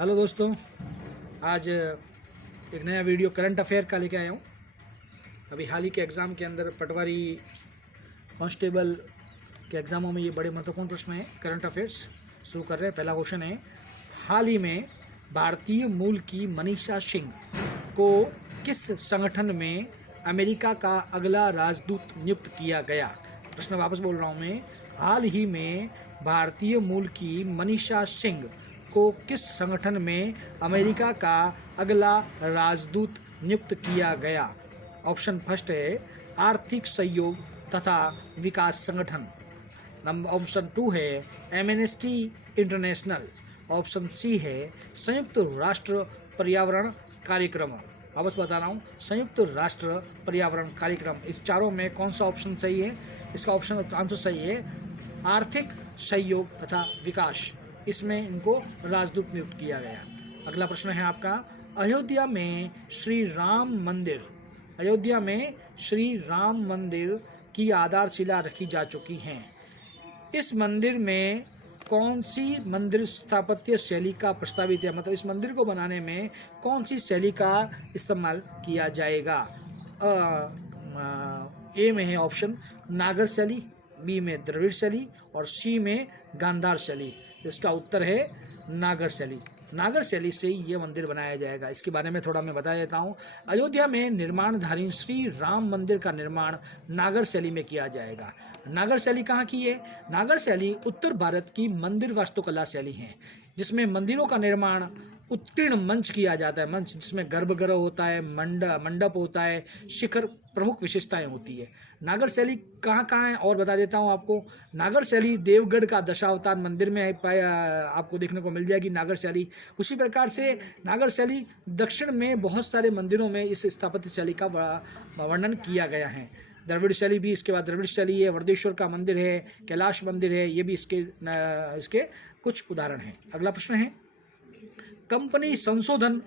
Hello दोस्तों, आज एक नया वीडियो करंट अफेयर का लेके आया हूँ। अभी हाल ही के एग्ज़ाम के अंदर पटवारी कांस्टेबल के एग्ज़ामों में ये बड़े महत्वपूर्ण प्रश्न हैं। करंट अफेयर्स शुरू कर रहे हैं। पहला क्वेश्चन है, हाल ही में भारतीय मूल की मनीषा सिंह को किस संगठन में अमेरिका का अगला राजदूत नियुक्त किया गया? प्रश्न वापस बोल रहा हूँ मैं। हाल ही में भारतीय मूल की मनीषा सिंह को किस संगठन में अमेरिका का अगला राजदूत नियुक्त किया गया? ऑप्शन फर्स्ट है आर्थिक सहयोग तथा विकास संगठन। ऑप्शन टू है एमनेस्टी इंटरनेशनल। ऑप्शन सी है संयुक्त राष्ट्र पर्यावरण कार्यक्रम। वापस बता रहा हूँ, संयुक्त राष्ट्र पर्यावरण कार्यक्रम। इस चारों में कौन सा ऑप्शन सही है? इसका ऑप्शन आंसर सही है आर्थिक सहयोग तथा विकास। इसमें इनको राजदूत नियुक्त किया गया। अगला प्रश्न है आपका, अयोध्या में श्री राम मंदिर की आधारशिला रखी जा चुकी है। इस मंदिर में कौन सी मंदिर स्थापत्य शैली का प्रस्तावित है? मतलब इस मंदिर को बनाने में कौन सी शैली का इस्तेमाल किया जाएगा? ए में है ऑप्शन नागर शैली, बी में द्रविड़ शैली और सी में गांधार शैली। इसका उत्तर है नागर शैली। नागर शैली से ये मंदिर बनाया जाएगा। इसके बारे में थोड़ा मैं बता देता हूँ। अयोध्या में निर्माणाधीन श्री राम मंदिर का निर्माण नागर शैली में किया जाएगा। नागर शैली कहाँ की है? नागर शैली उत्तर भारत की मंदिर वास्तुकला शैली है, जिसमें मंदिरों का निर्माण उत्कीर्ण मंच किया जाता है। मंच जिसमें गर्भगृह होता है, मंडप होता है, शिखर प्रमुख विशेषताएं होती है। नागर शैली कहाँ कहाँ है और बता देता हूँ आपको। नागर शैली देवगढ़ का दशावतार मंदिर में आपको देखने को मिल जाएगी नागर शैली। उसी प्रकार से नागर शैली दक्षिण में बहुत सारे मंदिरों में इस स्थापत्य शैली का वर्णन किया गया है। द्रविड़ शैली भी, इसके बाद द्रविड़ शैली है, वर्देश्वर का मंदिर है, कैलाश मंदिर है, ये भी इसके कुछ उदाहरण हैं। अगला प्रश्न है, कंपनी संशोधन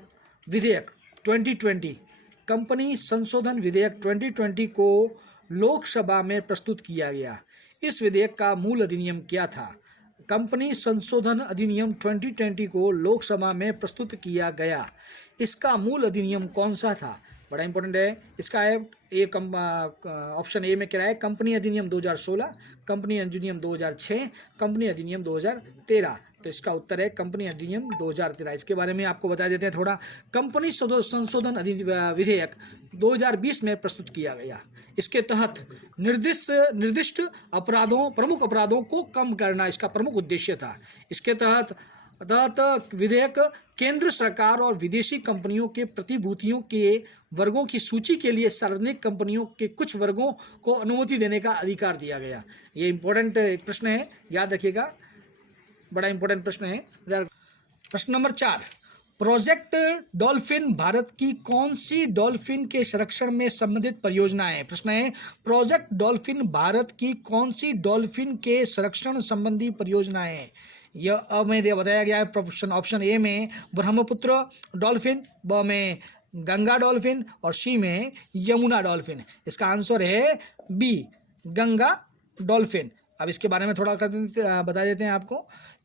विधेयक 2020 कंपनी संशोधन विधेयक 2020 को लोकसभा में प्रस्तुत किया गया। इस विधेयक का मूल अधिनियम क्या था? कंपनी संशोधन अधिनियम 2020 को लोकसभा में प्रस्तुत किया गया। इसका मूल अधिनियम कौन सा था? बड़ा इंपॉर्टेंट है। इसका है ऑप्शन ए में क्या है, कंपनी अधिनियम 2016, कंपनी अधिनियम 2006, कंपनी अधिनियम 2013। तो इसका उत्तर है कंपनी अधिनियम 2013। इसके बारे में आपको बता देते हैं थोड़ा। कंपनी संशोधन विधेयक 2020 में प्रस्तुत किया गया। इसके तहत निर्दिष्ट प्रमुख अपराधों को कम करना इसका प्रमुख उद्देश्य था। इसके तहत विधेयक केंद्र सरकार और विदेशी कंपनियों के प्रतिभूतियों के वर्गों की सूची के लिए सार्वजनिक कंपनियों के कुछ वर्गों को अनुमति देने का अधिकार दिया गया। ये इंपॉर्टेंट एक प्रश्न है, याद रखिएगा, बड़ा इंपॉर्टेंट प्रश्न है। प्रश्न नंबर 4, प्रोजेक्ट डॉल्फिन भारत की कौन सी डॉल्फिन के संरक्षण में संबंधित परियोजना है? प्रश्न है, प्रोजेक्ट डॉल्फिन भारत की कौन सी डॉल्फिन के संरक्षण संबंधी परियोजना है? यह में बताया गया है। ऑप्शन ए में ब्रह्मपुत्र डॉल्फिन, ब में गंगा डॉल्फिन और सी में यमुना डॉल्फिन। इसका आंसर है बी, गंगा डॉल्फिन। अब इसके बारे में थोड़ा बता देते हैं आपको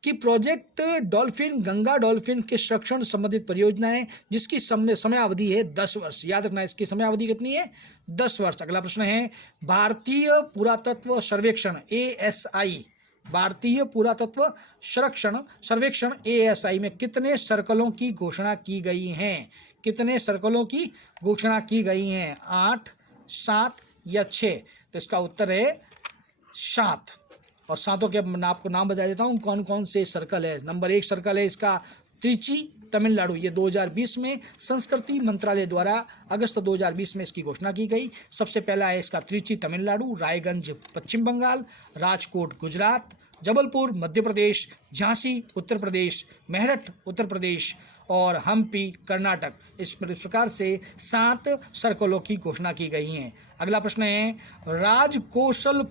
कि प्रोजेक्ट डॉल्फिन गंगा डॉल्फिन के संरक्षण संबंधित परियोजना है, जिसकी समयावधि है 10 वर्ष। याद रखना, इसकी समयावधि कितनी है? 10 वर्ष। अगला प्रश्न है, भारतीय पुरातत्व सर्वेक्षण ASI, भारतीय पुरातत्व सर्वेक्षण ASI में कितने सर्कलों की घोषणा की गई है? कितने सर्कलों की घोषणा की गई हैं? 8, 7 या 6? तो इसका उत्तर है 7। और सातों के आपको नाम बता देता हूँ कौन कौन से सर्कल है। नंबर 1 सर्कल है इसका त्रिची तमिलनाडु। ये 2020 में संस्कृति मंत्रालय द्वारा अगस्त 2020 में इसकी घोषणा की गई। सबसे पहला है इसका त्रिची तमिलनाडु, रायगंज पश्चिम बंगाल, राजकोट गुजरात, जबलपुर मध्य प्रदेश, झांसी उत्तर प्रदेश, मेरठ उत्तर प्रदेश और हम्पी कर्नाटक। इस प्रकार से 7 सर्कलों की घोषणा की गई है। अगला प्रश्न है, राजकौशल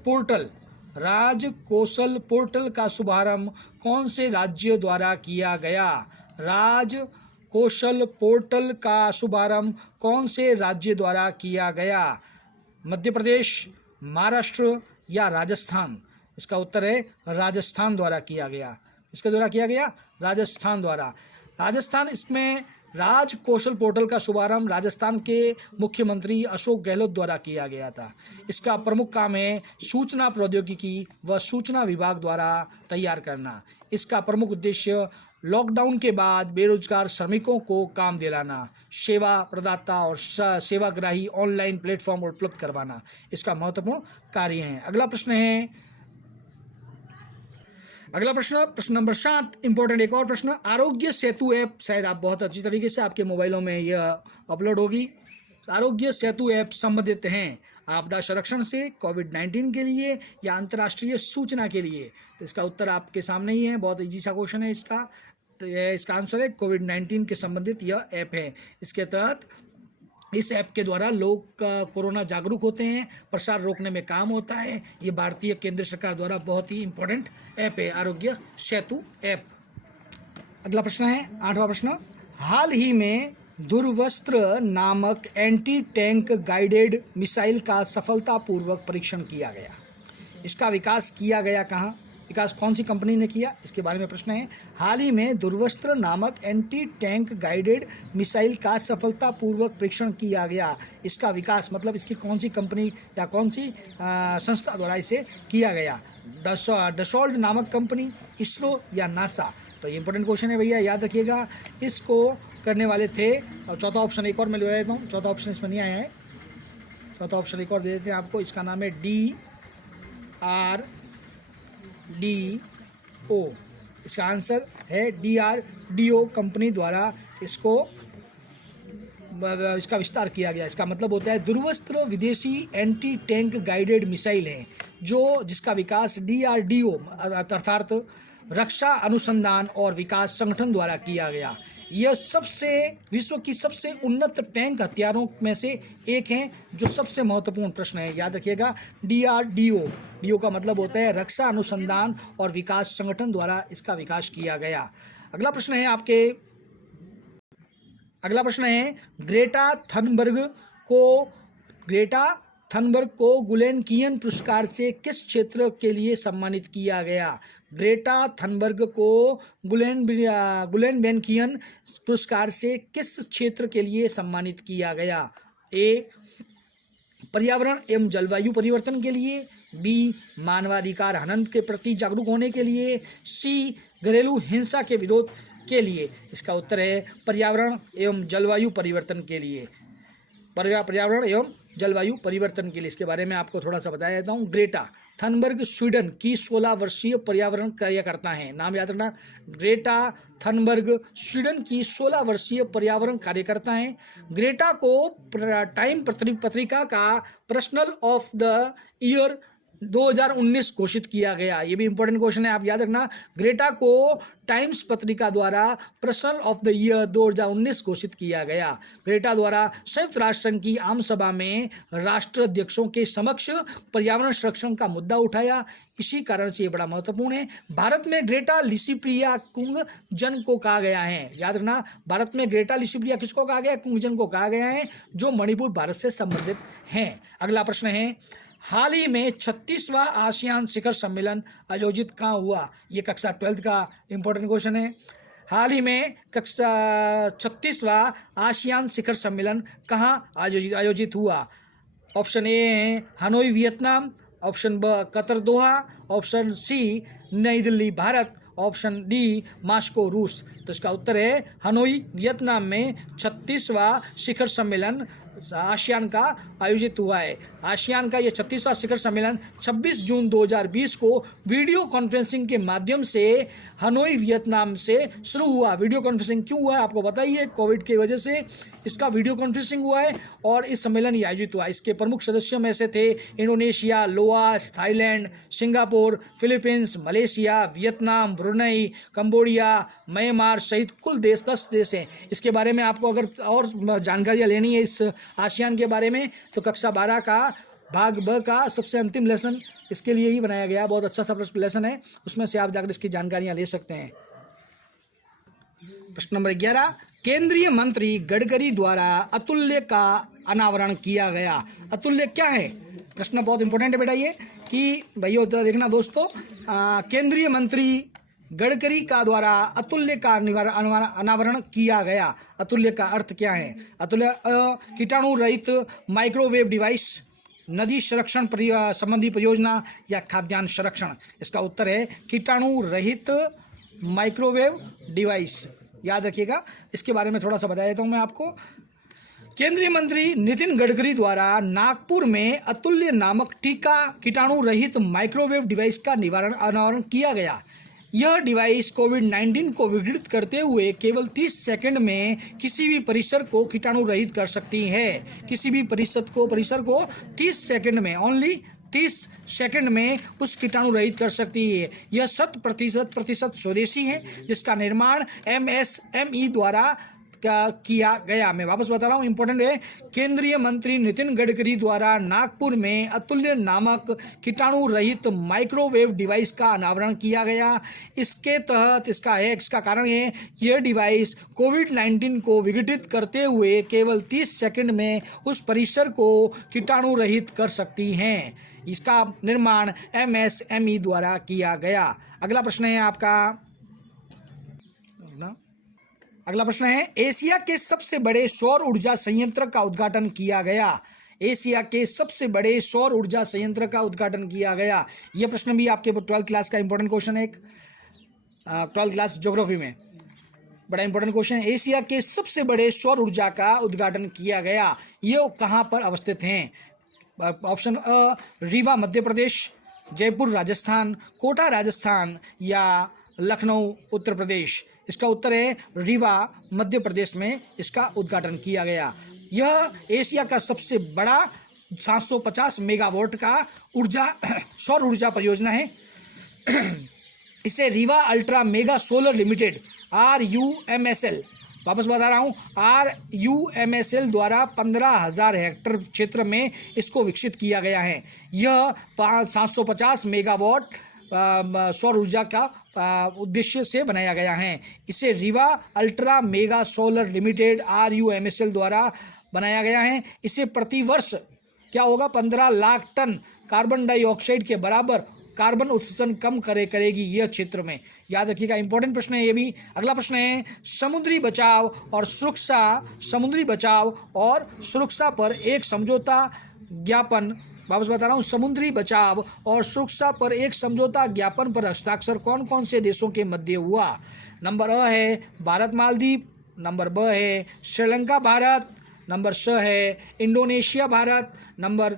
पोर्टल का शुभारंभ कौन से राज्य द्वारा किया गया? राजकौशल पोर्टल का शुभारंभ कौन से राज्य द्वारा किया गया? मध्य प्रदेश, महाराष्ट्र या राजस्थान? इसका उत्तर है राजस्थान द्वारा किया गया। इसके द्वारा किया गया, राजस्थान द्वारा। राजस्थान, इसमें राज कौशल पोर्टल का शुभारंभ राजस्थान के मुख्यमंत्री अशोक गहलोत द्वारा किया गया था। इसका प्रमुख काम है सूचना प्रौद्योगिकी व सूचना विभाग द्वारा तैयार करना। इसका प्रमुख उद्देश्य लॉकडाउन के बाद बेरोजगार श्रमिकों को काम दिलाना, सेवा प्रदाता और सेवाग्राही ऑनलाइन प्लेटफॉर्म उपलब्ध करवाना इसका महत्वपूर्ण कार्य है। अगला प्रश्न नंबर 7, इंपॉर्टेंट एक और प्रश्न। आरोग्य सेतु ऐप, शायद आप बहुत अच्छी तरीके से आपके मोबाइलों में यह अपलोड होगी। आरोग्य सेतु ऐप संबंधित हैं आपदा संरक्षण से, कोविड-19 के लिए या अंतर्राष्ट्रीय सूचना के लिए। तो इसका उत्तर आपके सामने ही है, बहुत इजी सा क्वेश्चन है इसका। तो इसका आंसर है कोविड-19 के संबंधित यह ऐप है। इसके तहत इस ऐप के द्वारा लोग कोरोना जागरूक होते हैं, प्रसार रोकने में काम होता है। ये भारतीय केंद्र सरकार द्वारा बहुत ही इंपॉर्टेंट ऐप है, आरोग्य सेतु ऐप। अगला प्रश्न है 8वां प्रश्न। हाल ही में ध्रुवस्त्र नामक एंटी टैंक गाइडेड मिसाइल का सफलतापूर्वक परीक्षण किया गया। इसका विकास किया गया कहाँ? विकास कौन सी कंपनी ने किया, इसके बारे में प्रश्न है। हाल ही में ध्रुवस्त्र नामक एंटी टैंक गाइडेड मिसाइल का सफलतापूर्वक परीक्षण किया गया। इसका विकास मतलब इसकी कौन सी कंपनी या कौन सी संस्था द्वारा इसे किया गया? डसॉल्ट नामक कंपनी, इसरो या नासा? तो ये इंपॉर्टेंट क्वेश्चन है भैया, याद रखिएगा। इसको करने वाले थे, और चौथा ऑप्शन एक और मैं ले देता हूँ, चौथा ऑप्शन इसमें नहीं आया है, चौथा ऑप्शन एक और दे देते हैं आपको। इसका नाम है DRDO। इसका आंसर है DRDO कंपनी द्वारा इसका विस्तार किया गया। इसका मतलब होता है ध्रुवस्त्र विदेशी एंटी टैंक गाइडेड मिसाइल है जिसका विकास DRDO अर्थात रक्षा अनुसंधान और विकास संगठन द्वारा किया गया। यह विश्व की सबसे उन्नत टैंक हथियारों में से एक है, जो सबसे महत्वपूर्ण प्रश्न है, याद रखिएगा। DRDO का मतलब होता है रक्षा अनुसंधान और विकास संगठन द्वारा इसका विकास किया गया। अगला प्रश्न है ग्रेटा थनबर्ग को गुलेनकियन पुरस्कार से किस क्षेत्र के लिए सम्मानित किया गया? ग्रेटा थनबर्ग को गुलेनकियन पुरस्कार से किस क्षेत्र के लिए सम्मानित किया गया? ए, पर्यावरण एवं जलवायु परिवर्तन के लिए, बी, मानवाधिकार हनन के प्रति जागरूक होने के लिए, सी, घरेलू हिंसा के विरोध के लिए। इसका उत्तर है पर्यावरण एवं जलवायु परिवर्तन के लिए। पर्यावरण एवं जलवायु परिवर्तन के लिए। इसके बारे में आपको थोड़ा सा बताया देता हूँ। ग्रेटा थनबर्ग स्वीडन की 16 वर्षीय पर्यावरण कार्यकर्ता हैं। नाम याद रखना, ग्रेटा थनबर्ग स्वीडन की 16 वर्षीय पर्यावरण कार्यकर्ता हैं। ग्रेटा को टाइम पत्रिका का पर्सनल ऑफ द ईयर 2019 घोषित किया गया। ये भी इंपॉर्टेंट क्वेश्चन है, आप याद रखना। ग्रेटा को टाइम्स पत्रिका द्वारा पर्सन ऑफ द ईयर 2019 घोषित किया गया। ग्रेटा द्वारा संयुक्त राष्ट्र संघ की आम सभा में राष्ट्राध्यक्षों के समक्ष पर्यावरण संरक्षण का मुद्दा उठाया। इसी कारण से ये बड़ा महत्वपूर्ण है। भारत में ग्रेटा लिसिप्रिया कुंगजन को कहा गया है, याद रखना। भारत में ग्रेटा लिसिप्रिया किसको कहा गया? कुंगजन को कहा गया है, जो मणिपुर भारत से संबंधित हैं। अगला प्रश्न है, हाल ही में 36वां आसियान शिखर सम्मेलन आयोजित कहाँ हुआ? ये कक्षा 12th का इंपॉर्टेंट क्वेश्चन है। हाल ही में 36वां आसियान शिखर सम्मेलन कहाँ आयोजित हुआ? ऑप्शन ए है हनोई वियतनाम, ऑप्शन ब कतर दोहा, ऑप्शन सी नई Delhi Bharat, option D Moscow रूस। तो इसका उत्तर है हनोई वियतनाम में 36वां शिखर सम्मेलन आसियान का आयोजित हुआ है। आसियान का यह 36वां शिखर सम्मेलन 26 जून 2020 को वीडियो कॉन्फ्रेंसिंग के माध्यम से हनोई वियतनाम से शुरू हुआ। वीडियो कॉन्फ्रेंसिंग क्यों हुआ है आपको पता ही है, कोविड की वजह से इसका वीडियो कॉन्फ्रेंसिंग हुआ है और इस सम्मेलन ये आयोजित हुआ। इसके प्रमुख सदस्यों में से थे Indonesia, Laos, Thailand, Singapore, Philippines, Malaysia, Vietnam, Brunei, Cambodia, Myanmar सहित कुल 10 देश हैं। इसके बारे में आपको अगर और जानकारियाँ लेनी है इस आसियान के बारे में तो कक्षा 12 का भाग ब का सबसे अंतिम लेसन इसके लिए ही बनाया गया। बहुत अच्छा सा लेसन है, उसमें से आप जाकर इसकी जानकारियां ले सकते हैं। प्रश्न नंबर 11, केंद्रीय मंत्री गडकरी द्वारा अतुल्य का अनावरण किया गया। अतुल्य क्या है? प्रश्न बहुत इंपॉर्टेंट है बेटा ये कि भैया देखना दोस्तों, केंद्रीय मंत्री गडकरी का द्वारा अतुल्य का अनावरण किया गया। अतुल्य का अर्थ क्या है? अतुल्य कीटाणु रहित माइक्रोवेव डिवाइस, नदी संरक्षण संबंधी परियोजना या खाद्यान्न संरक्षण। इसका उत्तर है कीटाणु रहित माइक्रोवेव डिवाइस। याद रखिएगा। इसके बारे में थोड़ा सा बता देता हूँ मैं आपको। केंद्रीय मंत्री नितिन गडकरी द्वारा नागपुर में अतुल्य नामक टीका कीटाणु रहित माइक्रोवेव डिवाइस का अनावरण किया गया। यह डिवाइस कोविड-19 को विघटित करते हुए केवल 30 सेकंड में किसी भी परिसर को कीटाणु रहित कर सकती है। किसी भी परिसर को 30 सेकंड में, ओनली 30 सेकंड में उस कीटाणु रहित कर सकती है। यह 100% स्वदेशी है, जिसका निर्माण MSME द्वारा किया गया। मैं वापस बता रहा हूँ, इंपॉर्टेंट है। केंद्रीय मंत्री नितिन गडकरी द्वारा नागपुर में अतुल्य नामक कीटाणु रहित माइक्रोवेव डिवाइस का अनावरण किया गया। इसके तहत इसका कारण है, यह डिवाइस कोविड-19 को विघटित करते हुए केवल 30 सेकंड में उस परिसर को कीटाणु रहित कर सकती हैं। इसका निर्माण MSME द्वारा किया गया। अगला प्रश्न है आपका। अगला प्रश्न है, एशिया के सबसे बड़े सौर ऊर्जा संयंत्र का उद्घाटन किया गया। एशिया के सबसे बड़े सौर ऊर्जा संयंत्र का उद्घाटन किया गया। यह प्रश्न भी आपके 12th क्लास का इंपॉर्टेंट क्वेश्चन है। एक 12th क्लास ज्योग्राफी में बड़ा इंपॉर्टेंट क्वेश्चन है। एशिया के सबसे बड़े सौर ऊर्जा का उद्घाटन किया गया। ये कहाँ पर अवस्थित हैं? ऑप्शन अ रीवा मध्य प्रदेश, जयपुर राजस्थान, कोटा राजस्थान या लखनऊ उत्तर प्रदेश। इसका उत्तर है रीवा मध्य प्रदेश में इसका उद्घाटन किया गया। यह एशिया का सबसे बड़ा 750 मेगावाट का सौर ऊर्जा परियोजना है। इसे Rewa ultra mega solar limited RUMSL, वापस बता रहा हूँ, RUMSL द्वारा 15,000 हेक्टेयर क्षेत्र में इसको विकसित किया गया है। यह 750 मेगावाट सौर ऊर्जा का उद्देश्य से बनाया गया है। इसे Rewa ultra mega solar limited RUMSL द्वारा बनाया गया है। इसे प्रतिवर्ष क्या होगा, 15 लाख टन कार्बन डाइऑक्साइड के बराबर कार्बन उत्सर्जन कम करेगी यह क्षेत्र में। याद रखिएगा, इंपॉर्टेंट प्रश्न है ये भी। अगला प्रश्न है, समुद्री बचाव और सुरक्षा पर एक समझौता ज्ञापन, वापस बता रहा हूँ, समुद्री बचाव और सुरक्षा पर एक समझौता ज्ञापन पर हस्ताक्षर कौन कौन से देशों के मध्य हुआ? नंबर अ है भारत मालदीव, नंबर ब है श्रीलंका भारत, नंबर स है इंडोनेशिया भारत, नंबर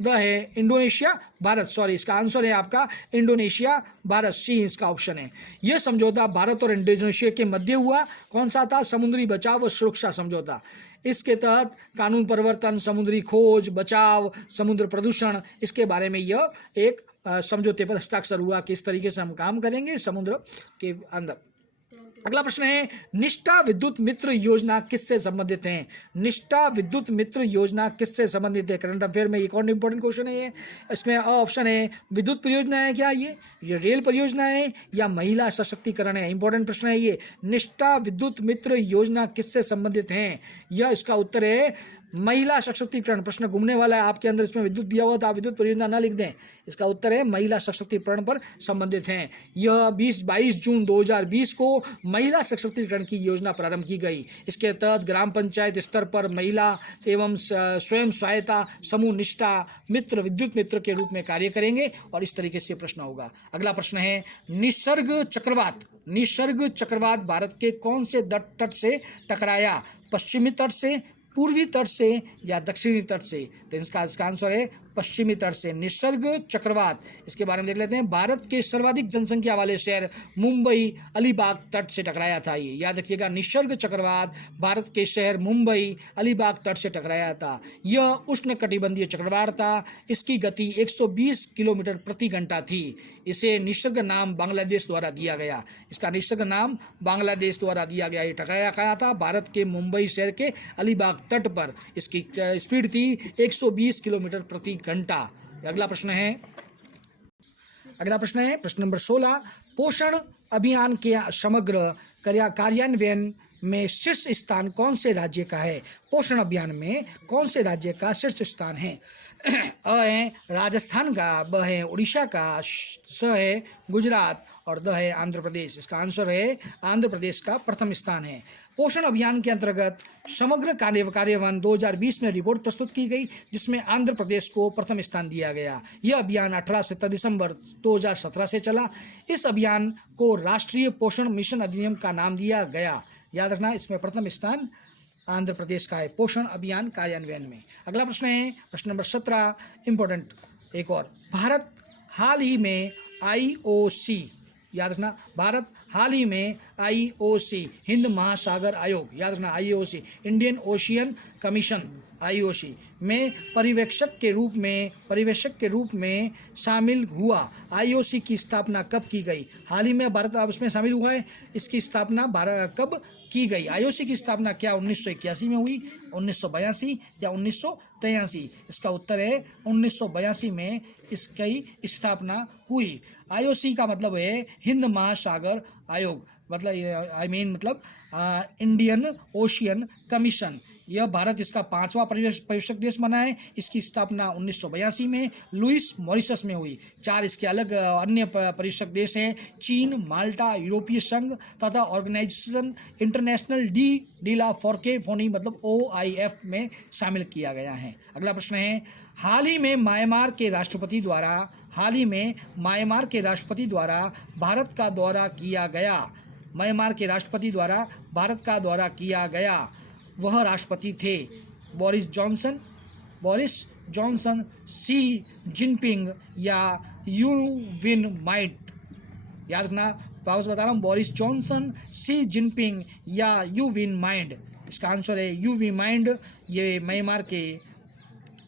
द है इंडोनेशिया भारत। सॉरी, इसका आंसर है आपका इंडोनेशिया भारत, सी इसका ऑप्शन है। यह समझौता भारत और इंडोनेशिया के मध्य हुआ। कौन सा था? समुद्री बचाव और सुरक्षा समझौता। इसके तहत कानून परिवर्तन, समुद्री खोज, बचाव, समुद्र प्रदूषण, इसके बारे में यह एक समझौते पर हस्ताक्षर हुआ। किस तरीके से हम काम करेंगे समुद्र के अंदर। अगला प्रश्न है, निष्ठा विद्युत मित्र योजना किससे संबंधित है? निष्ठा विद्युत मित्र योजना किससे संबंधित है? करंट अफेयर में एक और इंपॉर्टेंट क्वेश्चन है ये। इसमें ऑप्शन है विद्युत परियोजना है क्या ये रेल परियोजना है या महिला सशक्तिकरण है? इंपॉर्टेंट प्रश्न है ये। निष्ठा विद्युत मित्र योजना किससे संबंधित है? यह इसका उत्तर है महिला सशक्तिकरण। प्रश्न घूमने वाला है आपके अंदर, इसमें विद्युत दिया हुआ था, आप विद्युत परियोजना ना लिख दें। इसका उत्तर है महिला सशक्तिकरण पर संबंधित हैं। यह 22 जून 2020 को महिला सशक्तिकरण की योजना प्रारंभ की गई। इसके तहत ग्राम पंचायत स्तर पर महिला एवं स्वयं सहायता समूह निष्ठा मित्र विद्युत मित्र के रूप में कार्य करेंगे और इस तरीके से प्रश्न होगा। अगला प्रश्न है, निसर्ग चक्रवात भारत के कौन से तट से टकराया? पश्चिमी तट से, पूर्वी तट से या दक्षिणी तट से? तो इसका आंसर है पश्चिमी तट से। निसर्ग चक्रवात, इसके बारे में देख लेते हैं। भारत के सर्वाधिक जनसंख्या वाले शहर मुंबई अलीबाग तट से टकराया था। ये याद रखिएगा, निसर्ग चक्रवात भारत के शहर मुंबई अलीबाग तट से टकराया था। यह उष्णकटिबंधीय चक्रवात था। इसकी गति 120 किलोमीटर प्रति घंटा थी। इसे निसर्ग नाम बांग्लादेश द्वारा दिया गया। इसका निसर्ग नाम बांग्लादेश द्वारा दिया गया। ये टकराया कहा था भारत के मुंबई शहर के अलीबाग तट पर। इसकी स्पीड थी 120 किलोमीटर प्रति घंटा। अगला प्रश्न है प्रश्न नंबर 16, पोषण अभियान के समग्र कार्यान्वयन में शीर्ष स्थान कौन से राज्य का है? पोषण अभियान में कौन से राज्य का शीर्ष स्थान है? अ है राजस्थान का, ब है उड़ीसा का, स है गुजरात और द है आंध्र प्रदेश। इसका आंसर है आंध्र प्रदेश का प्रथम स्थान है। पोषण अभियान के अंतर्गत समग्र कार्यान्वयन 2020 में रिपोर्ट प्रस्तुत की गई, जिसमें आंध्र प्रदेश को प्रथम स्थान दिया गया। यह अभियान 18 से दिसंबर 2017 से चला। इस अभियान को राष्ट्रीय पोषण मिशन अधिनियम का नाम दिया गया। याद रखना, इसमें प्रथम स्थान आंध्र प्रदेश का है पोषण अभियान कार्यान्वयन में। अगला प्रश्न है प्रश्न नंबर 17, इंपॉर्टेंट एक और। भारत हाल ही में IOC, याद रखना, भारत हाल ही में IOC हिंद महासागर आयोग, याद रखना IOC Indian ocean commission IOC में पर्यवेक्षक के रूप में शामिल हुआ। IOC की स्थापना कब की गई? हाल ही में भारत अब इसमें शामिल हुआ है। इसकी स्थापना भारत कब की गई? IOC की स्थापना क्या 1981 में हुई, 1982 या 1983? इसका उत्तर है 1982 में इसकी स्थापना हुई। IOC का मतलब है हिंद महासागर आयोग, मतलब इंडियन ओशियन कमीशन। यह भारत इसका 5वां पर्यवेक्षक देश बना है। इसकी स्थापना 1982 में लुइस मॉरिशस में हुई। 4 इसके अलग अन्य पर्यवेक्षक देश हैं, चीन, माल्टा, यूरोपीय संघ तथा ऑर्गेनाइजेशन इंटरनेशनल डी ला फ्रैंकोफोनी मतलब OIF में शामिल किया गया है। अगला प्रश्न है, हाल ही में म्यांमार के राष्ट्रपति द्वारा भारत का दौरा किया गया। म्यांमार के राष्ट्रपति द्वारा भारत का दौरा किया गया। वह राष्ट्रपति थे बोरिस जॉनसन, शी जिनपिंग या यू विन माइंट। याद रखना, वापस बता रहा हूँ, बोरिस जॉनसन, शी जिनपिंग या यू विन माइंड। इसका आंसर है यू विन माइंड। ये म्यांमार के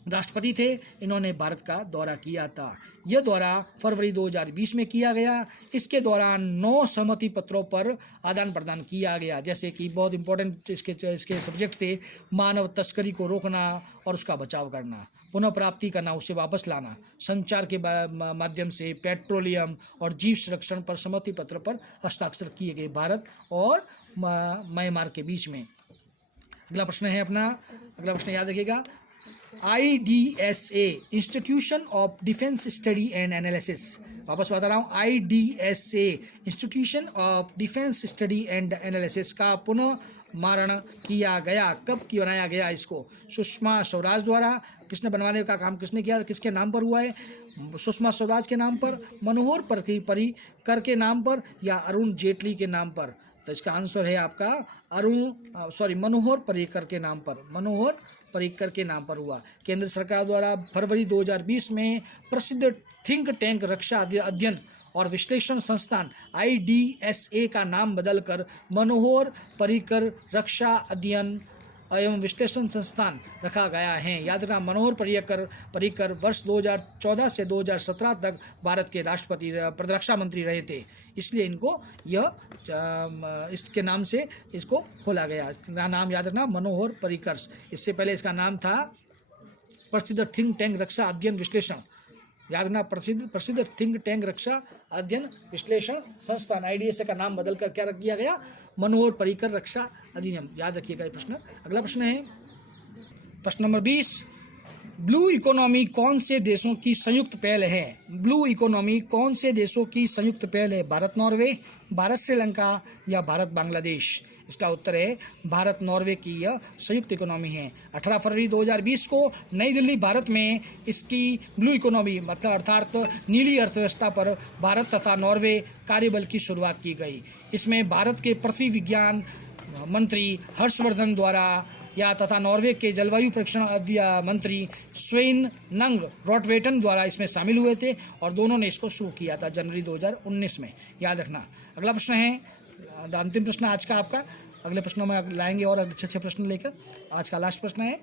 राष्ट्रपति थे, इन्होंने भारत का दौरा किया था। यह दौरा फरवरी 2020 में किया गया। इसके दौरान 9 सहमति पत्रों पर आदान प्रदान किया गया, जैसे कि बहुत इंपॉर्टेंट इसके सब्जेक्ट थे, मानव तस्करी को रोकना और उसका बचाव करना, पुनः प्राप्ति करना, उसे वापस लाना, संचार के माध्यम से पेट्रोलियम और जीव संरक्षण पर सहमति पत्र पर हस्ताक्षर किए गए भारत और म्यांमार के बीच में। अगला प्रश्न है अपना, अगला प्रश्न याद रखिएगा, IDSA institution of defence study and analysis. वापस बता रहा हूँ, IDSA institution of defence study and analysis का पुनर्मारण किया गया। कब की बनाया गया इसको? सुषमा स्वराज द्वारा। किसने बनवाने का काम किसने किया, किसके नाम पर हुआ है? सुषमा स्वराज के नाम पर, मनोहर पर्रिकर के नाम पर या अरुण जेटली के नाम पर? तो इसका आंसर है आपका मनोहर पर्रिकर के नाम पर, मनोहर पर्रिकर के नाम पर हुआ। केंद्र सरकार द्वारा फरवरी 2020 में प्रसिद्ध थिंक टैंक रक्षा अध्ययन और विश्लेषण संस्थान IDSA का नाम बदलकर मनोहर पर्रिकर रक्षा अध्ययन एवं विश्लेषण संस्थान रखा गया है। याद रखना, मनोहर पर्रिकर वर्ष 2014 से 2017 तक भारत के राष्ट्रपति प्रतिरक्षा मंत्री रहे थे, इसलिए इनको इसके नाम से इसको खोला गया। नाम याद रखना, मनोहर पर्रिकर। इससे पहले इसका नाम था प्रसिद्ध थिंक टैंक रक्षा अध्ययन विश्लेषण। याद रखना, प्रसिद्ध थिंक टैंक रक्षा अध्ययन विश्लेषण संस्थान IDSA का नाम बदलकर क्या रख दिया गया? मनोहर पर्रिकर रक्षा अधिनियम। याद रखिएगा ये प्रश्न। अगला प्रश्न है प्रश्न नंबर 20, ब्लू इकोनॉमी कौन से देशों की संयुक्त पहल है? ब्लू इकोनॉमी कौन से देशों की संयुक्त पहल है? भारत नॉर्वे, भारत श्रीलंका या भारत बांग्लादेश? इसका उत्तर है भारत नॉर्वे की यह संयुक्त इकोनॉमी है। 18 फरवरी 2020 को नई दिल्ली भारत में इसकी ब्लू इकोनॉमी मतलब अर्थात नीली अर्थव्यवस्था पर भारत तथा नॉर्वे कार्यबल की शुरुआत की गई। इसमें भारत के पृथ्वी विज्ञान मंत्री हर्षवर्धन द्वारा तथा नॉर्वे के जलवायु परीक्षण मंत्री स्वेन नंग रोटवेटन द्वारा इसमें शामिल हुए थे और दोनों ने इसको शुरू किया था जनवरी 2019 में। याद रखना। अगला प्रश्न है अंतिम प्रश्न आज का आपका। अगले प्रश्नों में लाएंगे और अच्छे प्रश्न लेकर। आज का लास्ट प्रश्न है,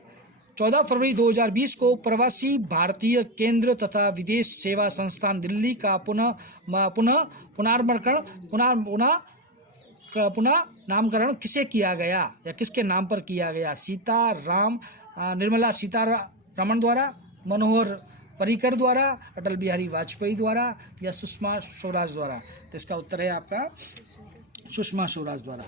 14 फरवरी 2020 को प्रवासी भारतीय केंद्र तथा विदेश सेवा संस्थान दिल्ली का पुनः नामकरण किसे किया गया या किसके नाम पर किया गया? निर्मला सीतारमण द्वारा, मनोहर पर्रिकर द्वारा, अटल बिहारी वाजपेयी द्वारा या सुषमा स्वराज द्वारा? तो इसका उत्तर है आपका सुषमा स्वराज द्वारा।